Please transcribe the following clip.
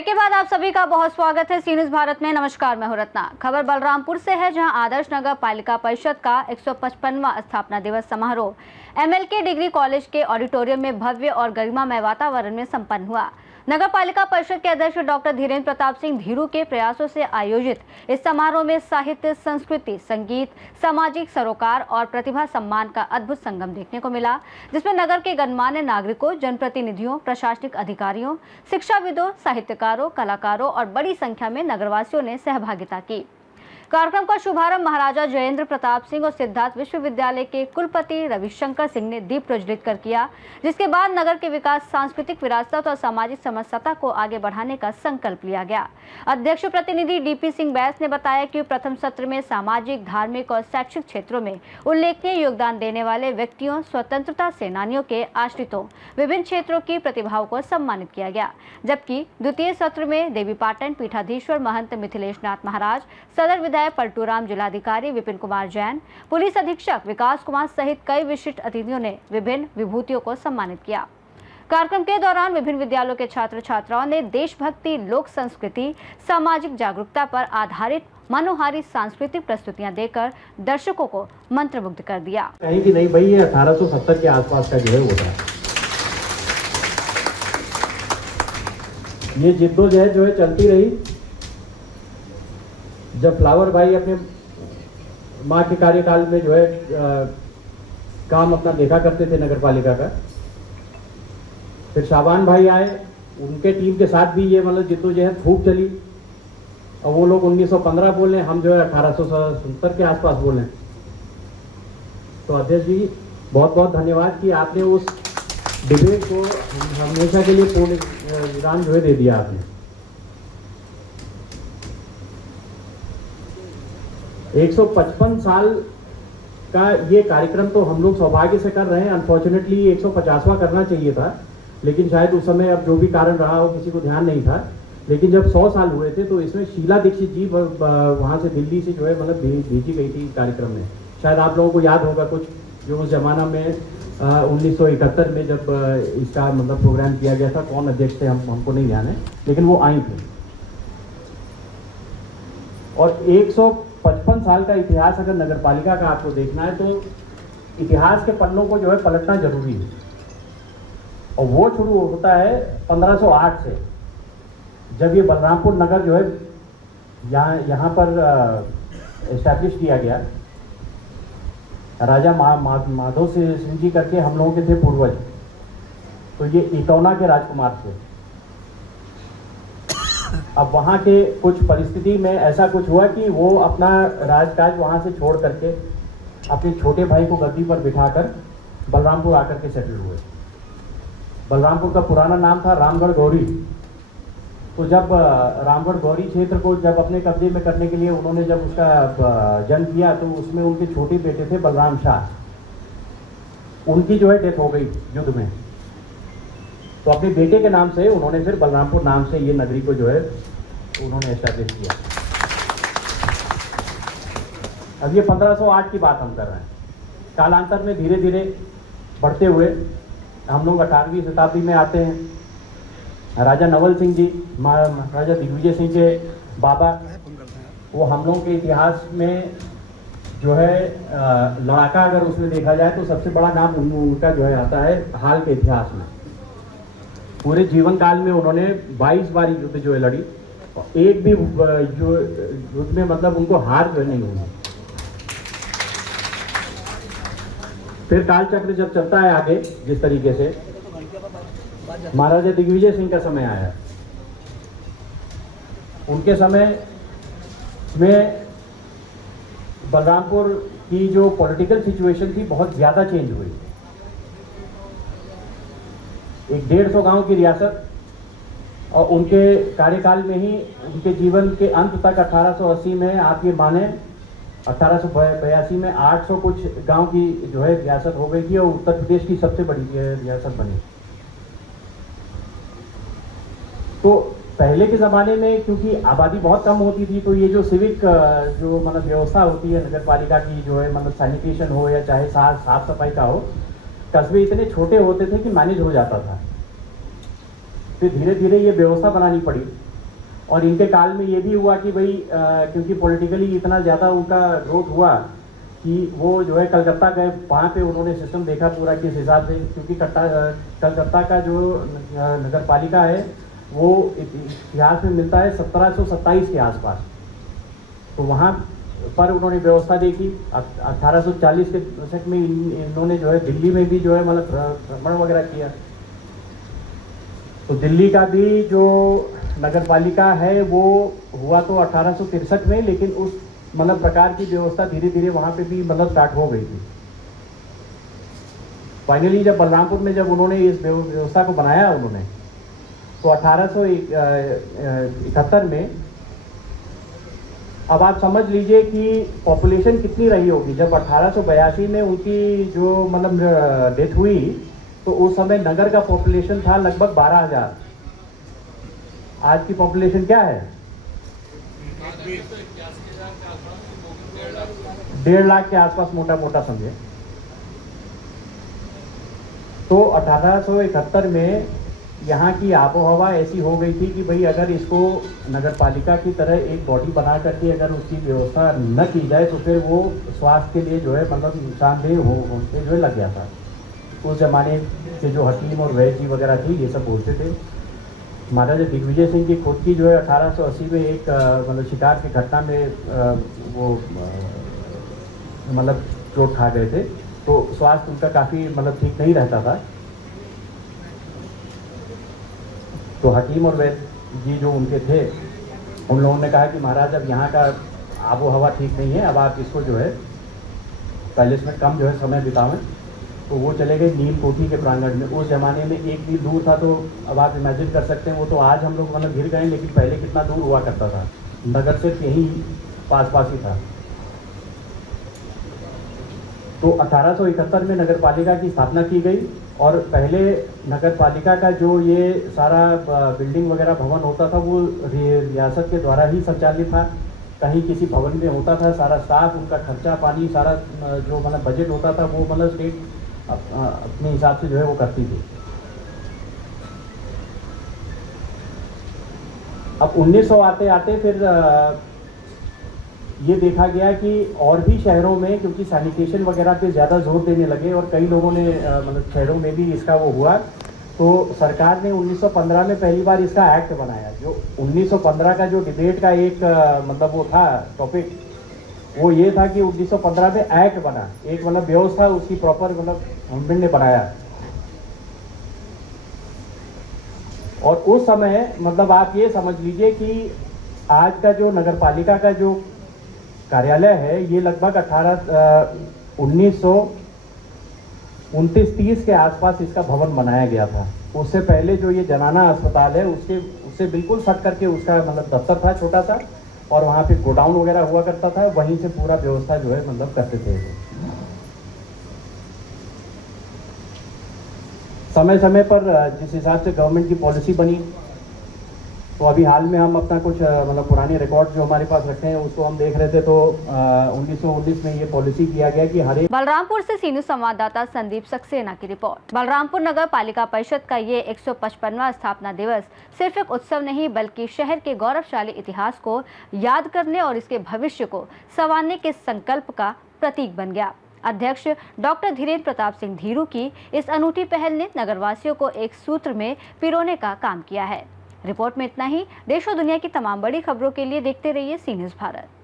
Break के बाद आप सभी का बहुत स्वागत है सी न्यूज़ भारत में। नमस्कार, मैं हूं रत्ना। खबर बलरामपुर से है, जहां आदर्श नगर पालिका परिषद का 155वां स्थापना दिवस समारोह MLK डिग्री कॉलेज के ऑडिटोरियम में भव्य और गरिमामय वातावरण में संपन्न हुआ। नगर पालिका परिषद के अध्यक्ष डॉक्टर धीरेन्द्र प्रताप सिंह धीरू के प्रयासों से आयोजित इस समारोह में साहित्य, संस्कृति, संगीत, सामाजिक सरोकार और प्रतिभा सम्मान का अद्भुत संगम देखने को मिला, जिसमें नगर के गणमान्य नागरिकों, जनप्रतिनिधियों, प्रशासनिक अधिकारियों, शिक्षाविदों, साहित्यकारों, कलाकारों और बड़ी संख्या में नगरवासियों ने सहभागिता की। कार्यक्रम का शुभारंभ महाराजा जयेंद्र प्रताप सिंह और सिद्धार्थ विश्वविद्यालय के कुलपति रविशंकर सिंह ने दीप प्रज्वलित कर किया, जिसके बाद नगर के विकास, सांस्कृतिक विरासत और सामाजिक समरसता को आगे बढ़ाने का संकल्प लिया गया। अध्यक्ष प्रतिनिधि DP सिंह बैस ने बताया कि प्रथम सत्र में सामाजिक, धार्मिक और शैक्षिक क्षेत्रों में उल्लेखनीय योगदान देने वाले व्यक्तियों, स्वतंत्रता सेनानियों के आश्रितों, विभिन्न क्षेत्रों की प्रतिभाओं को सम्मानित किया गया, जबकि द्वितीय सत्र में देवीपाटन पीठाधीश्वर महंत मिथिलेश नाथ महाराज, सदर विधायक पलटूराम, जिलाधिकारी विपिन कुमार जैन, पुलिस अधीक्षक विकास कुमार सहित कई विशिष्ट अतिथियों ने विभिन्न विभूतियों को सम्मानित किया। कार्यक्रम के दौरान विभिन्न विद्यालयों के छात्र छात्राओं ने देशभक्ति, लोक संस्कृति, सामाजिक जागरूकता पर आधारित मनोहारी सांस्कृतिक प्रस्तुतियां देकर दर्शकों को मंत्रमुग्ध कर दिया। कहीं की नहीं भाई, ये 1870 के आसपास का जो है होता है। ये जिद्दोजहद जो है चलती रही। जब फ्लावर भाई अपने माँ के कार्यकाल में जो है काम अपना देखा करते थे नगर पालिका का, फिर शाबान भाई आए, उनके टीम के साथ भी ये मतलब जिद्दोजहद खूब चली और वो लोग 1915 बोले, हम जो है 1870 के आसपास बोले। तो अध्यक्ष जी बहुत बहुत धन्यवाद कि आपने उस डिबेट को हमेशा के लिए पूर्ण विराम जो है दे दिया आपने। 155 साल का ये कार्यक्रम तो हम लोग सौभाग्य से कर रहे हैं। अनफॉर्चुनेटली 150वां करना चाहिए था, लेकिन शायद उस समय अब जो भी कारण रहा हो किसी को ध्यान नहीं था। लेकिन जब 100 साल हुए थे तो इसमें शीला दीक्षित जी वहाँ से दिल्ली से जो है मतलब भेजी गई थी कार्यक्रम में। शायद आप लोगों को याद होगा कुछ, जो उस जमाना में 1971 में जब इसका मतलब प्रोग्राम किया गया था। कौन अध्यक्ष थे हमको नहीं ध्यान है, लेकिन वो आई थी। और 155 साल का इतिहास अगर नगर पालिका का आपको देखना है तो इतिहास के पन्नों को जो है पलटना जरूरी है। और वो शुरू होता है 1508 से, जब ये बलरामपुर नगर जो है यहाँ पर एस्टैब्लिश किया गया। राजा माधव सिंह जी करके हम लोगों के थे पूर्वज, तो ये इटौना के राजकुमार थे। अब वहाँ के कुछ परिस्थिति में ऐसा कुछ हुआ कि वो अपना राजकाज वहाँ से छोड़ करके अपने छोटे भाई को गद्दी पर बिठाकर बलरामपुर आकर के सेटल हुए। बलरामपुर का पुराना नाम था रामगढ़ गौरी। तो जब रामगढ़ गौरी क्षेत्र को जब अपने कब्जे में करने के लिए उन्होंने जब उसका जन्म किया, तो उसमें उनके छोटे बेटे थे बलराम शाह, उनकी जो है डेथ हो गई युद्ध में। तो अपने बेटे के नाम से उन्होंने फिर बलरामपुर नाम से ये नगरी को जो है उन्होंने एस्टैब्लिश किया। अब ये 1508 की बात हम कर रहे हैं। कालांतर में धीरे धीरे बढ़ते हुए हम लोग 18वीं शताब्दी में आते हैं। राजा नवल सिंह जी, राजा दिग्विजय सिंह के बाबा, वो हम लोगों के इतिहास में जो है लड़ाका अगर उसमें देखा जाए तो सबसे बड़ा नाम उनका जो है आता है हाल के इतिहास में। पूरे जीवन काल में उन्होंने 22 बार युद्ध जो है लड़ी और एक भी जो युद्ध में मतलब उनको हार जो है नहीं हुई। फिर काल चक्र जब चलता है आगे, जिस तरीके से महाराजा दिग्विजय सिंह का समय आया, उनके समय में बलरामपुर की जो पॉलिटिकल सिचुएशन थी बहुत ज्यादा चेंज हुई। एक 150 गांव की रियासत, और उनके कार्यकाल में ही उनके जीवन के अंत तक 1880 में आप ये माने 1882 में 800 कुछ गांव की जो है रियासत हो गई थी और उत्तर प्रदेश की सबसे बड़ी रियासत बनी। तो पहले के ज़माने में क्योंकि आबादी बहुत कम होती थी, तो ये जो सिविक जो मतलब व्यवस्था होती है नगर पालिका की, जो है मतलब सैनिटेशन हो या चाहे साफ सफाई का हो, कस्बे इतने छोटे होते थे कि मैनेज हो जाता था। फिर धीरे धीरे ये व्यवस्था बनानी पड़ी और इनके काल में ये भी हुआ कि भाई क्योंकि पॉलिटिकली इतना ज़्यादा उनका ग्रोथ हुआ कि वो जो है कलकत्ता गए, वहाँ पे उन्होंने सिस्टम देखा पूरा किस हिसाब से, क्योंकि कलकत्ता का जो नगर पालिका है वो इतिहास में मिलता है 1727 के आसपास। तो वहाँ पर उन्होंने व्यवस्था देखी। 1840 के दशक में इन्होंने जो है दिल्ली में भी जो है मतलब भ्रमण वगैरह किया। तो दिल्ली का भी जो नगर पालिका है वो हुआ तो 1863 में, लेकिन उस मतलब प्रकार की व्यवस्था धीरे धीरे वहाँ पे भी मतलब स्टार्ट हो गई थी। फाइनली जब बलरामपुर में जब उन्होंने इस व्यवस्था को बनाया उन्होंने, तो 1871 में, अब आप समझ लीजिए कि पॉपुलेशन कितनी रही होगी। जब 1882 में उनकी जो मतलब डेथ हुई तो उस समय नगर का पॉपुलेशन था लगभग 12,000। आज की पॉपुलेशन क्या है? 1.5 लाख के आसपास मोटा मोटा समझे। तो 1871 में यहाँ की आबोहवा ऐसी हो गई थी कि भाई अगर इसको नगर पालिका की तरह एक बॉडी बना करके अगर उसकी व्यवस्था न की जाए तो फिर वो स्वास्थ्य के लिए जो है मतलब नुकसानदेह होते जो है लग गया था। उस जमाने के जो हकीम और वैद्य जी वगैरह थी ये सब बोलते थे। महाराजा दिग्विजय सिंह की खुद की जो है 1880 में एक मतलब शिकार की घटना में वो मतलब चोट खा गए थे, तो स्वास्थ्य उनका काफ़ी मतलब ठीक नहीं रहता था। तो हकीम और वैद्य जी जो उनके थे उन लोगों ने कहा कि महाराज अब यहाँ का आबो हवा ठीक नहीं है, अब आप इसको जो है पैलेस में कम जो है समय बितावें। तो वो चले गए नील कोठी के प्रांगण में। उस जमाने में 1 मील दूर था, तो अब आप इमेजिन कर सकते हैं वो तो आज हम लोग मतलब गिर गए, लेकिन पहले कितना दूर हुआ करता था। नगर सिर्फ यही पास पास ही था। तो 1871 में नगर पालिका की स्थापना की गई और पहले नगर पालिका का जो ये सारा बिल्डिंग वगैरह भवन होता था वो रियासत के द्वारा ही संचालित था। कहीं किसी भवन में होता था, सारा स्टाफ, उनका खर्चा पानी सारा जो मतलब बजट होता था वो मतलब स्टेट अपने हिसाब से जो है वो करती थी। अब 1900 आते आते फिर ये देखा गया कि और भी शहरों में क्योंकि सैनिटेशन वगैरह पे ज़्यादा जोर देने लगे और कई लोगों ने मतलब शहरों में भी इसका वो हुआ, तो सरकार ने 1915 में पहली बार इसका एक्ट बनाया। जो 1915 का जो डिबेट का एक मतलब वो था टॉपिक, वो ये था कि 1915 में एक्ट बना, एक मतलब व्यवस्था उसकी प्रॉपर मतलब गवर्नमेंट ने बनाया। और उस समय मतलब आप ये समझ लीजिए कि आज का जो नगर पालिका का जो कार्यालय है ये लगभग 1929-30 के आसपास इसका भवन बनाया गया था। उससे पहले जो ये जनाना अस्पताल है उससे बिल्कुल सट करके उसका मतलब दफ्तर था छोटा सा, और वहाँ पे गोडाउन वगैरह हुआ करता था, वहीं से पूरा व्यवस्था जो है मतलब करते थे। समय समय पर जिस हिसाब से गवर्नमेंट की पॉलिसी बनी, तो अभी हाल में हम अपना कुछ मतलब पुराने रिकॉर्ड जो हमारे पास रखे हैं उसको हम देख रहे थे, तो 1919 में ये पॉलिसी किया गया कि हर एक। बलरामपुर से सीनियर संवाददाता संदीप सक्सेना की रिपोर्ट। बलरामपुर नगर पालिका परिषद का ये 155वां स्थापना दिवस सिर्फ एक उत्सव नहीं बल्कि शहर के गौरवशाली इतिहास को याद करने और इसके भविष्य को संवारने के संकल्प का प्रतीक बन गया। अध्यक्ष डॉक्टर धीरेन्द्र प्रताप सिंह धीरू की इस अनूठी पहल ने नगरवासियों को एक सूत्र में पिरोने का काम किया है। रिपोर्ट में इतना ही। देश और दुनिया की तमाम बड़ी खबरों के लिए देखते रहिए सी न्यूज़ भारत।